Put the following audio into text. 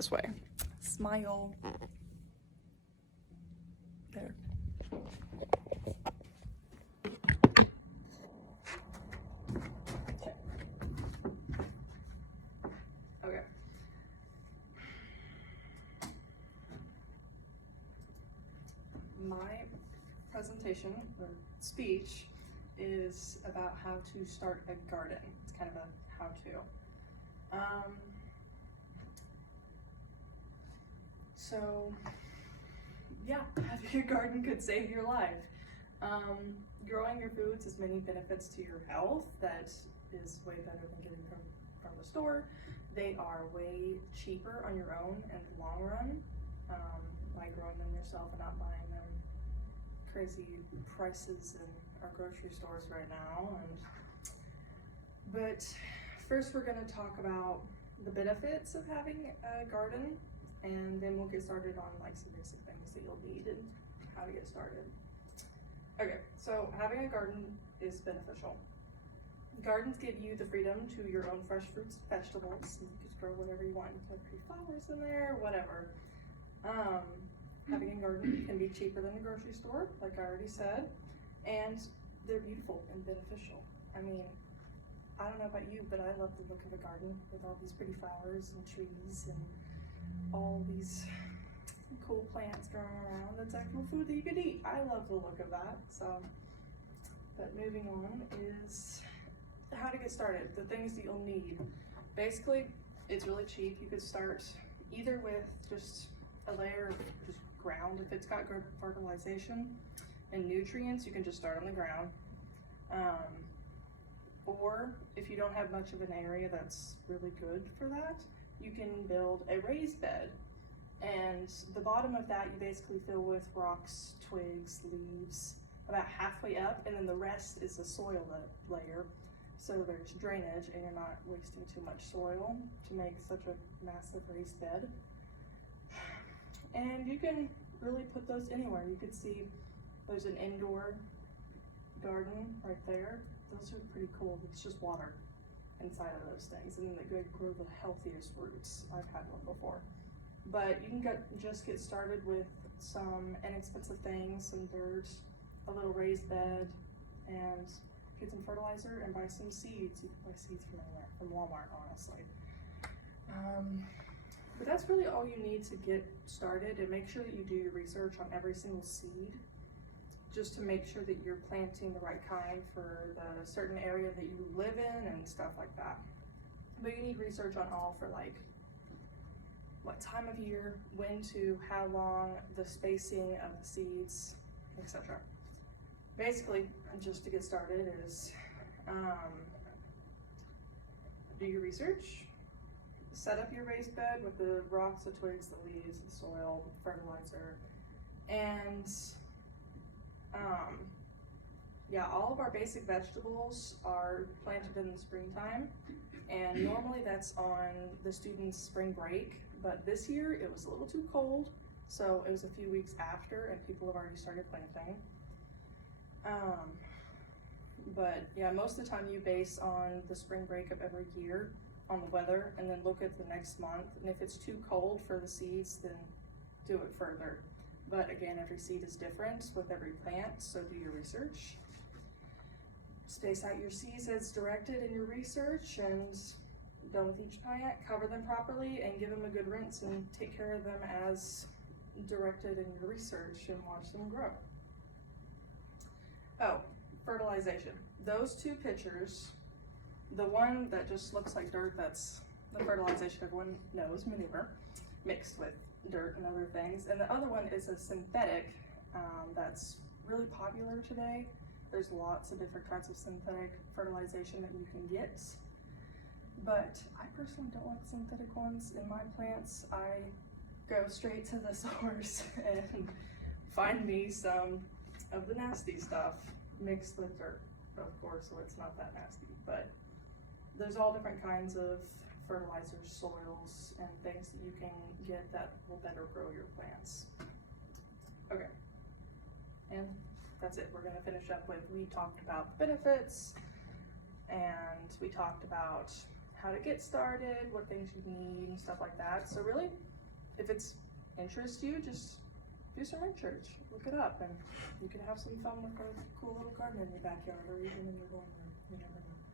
This way. Smile. There. Okay. My presentation or speech is about how to start a garden. It's kind of a how-to. So yeah, having a garden could save your life. Growing your foods has many benefits to your health that is way better than getting them from the store. They are way cheaper on your own in the long run, by growing them yourself and not buying them crazy prices in our grocery stores right now. But first we're going to talk about the benefits of having a garden, and then we'll get started on like some basic things that you'll need and how to get started. Okay, so having a garden is beneficial. Gardens give you the freedom to your own fresh fruits and vegetables. You can just grow whatever you want. You can have pretty flowers in there, whatever. Having a garden can be cheaper than a grocery store, like I already said, and they're beautiful and beneficial. I mean, I don't know about you, but I love the look of a garden with all these pretty flowers and trees and all these cool plants growing around. That's actual food that you could eat. I love the look of that. But moving on is how to get started. The things that you'll need. Basically, it's really cheap. You could start either with just a layer of just ground. If it's got good fertilization and nutrients, you can just start on the ground. Or if you don't have much of an area that's really good for that, you can build a raised bed. And the bottom of that you basically fill with rocks, twigs, leaves, about halfway up, and then the rest is a soil layer. So there's drainage and you're not wasting too much soil to make such a massive raised bed. And you can really put those anywhere. You could see there's an indoor garden right there. Those are pretty cool. It's just water inside of those things, and then they grow the healthiest roots. I've had one before. But you can just get started with some inexpensive things, some dirt, a little raised bed, and get some fertilizer and buy some seeds. You can buy seeds from anywhere, from Walmart, honestly. But that's really all you need to get started, and make sure that you do your research on every single seed, just to make sure that you're planting the right kind for the certain area that you live in and stuff like that. But you need research on all for like what time of year, when to, how long, the spacing of the seeds, etc. Basically, just to get started is do your research, set up your raised bed with the rocks, the twigs, the leaves, the soil, fertilizer, and yeah, all of our basic vegetables are planted in the springtime, and normally that's on the students' spring break, but this year it was a little too cold, so it was a few weeks after and people have already started planting. But yeah, most of the time you base on the spring break of every year on the weather, and then look at the next month, and if it's too cold for the seeds, then do it further. But again, every seed is different with every plant, so do your research. Space out your seeds as directed in your research, and done with each plant, cover them properly and give them a good rinse, and take care of them as directed in your research, and watch them grow. Oh, fertilization. Those two pictures, the one that just looks like dirt, that's the fertilization everyone knows, manure, mixed with dirt and other things. And the other one is a synthetic that's really popular today. There's lots of different kinds of synthetic fertilization that you can get. But I personally don't like synthetic ones in my plants. I go straight to the source and find me some of the nasty stuff mixed with dirt, of course, so it's not that nasty. But there's all different kinds of fertilizers, soils, and things that you can get that will better grow your plants. Okay, and that's it. We're going to finish up with, we talked about the benefits, and we talked about how to get started, what things you need, and stuff like that. So really, if it's interests you, just do some research, look it up, and you can have some fun with a cool little garden in your backyard or even in your living room. You never know.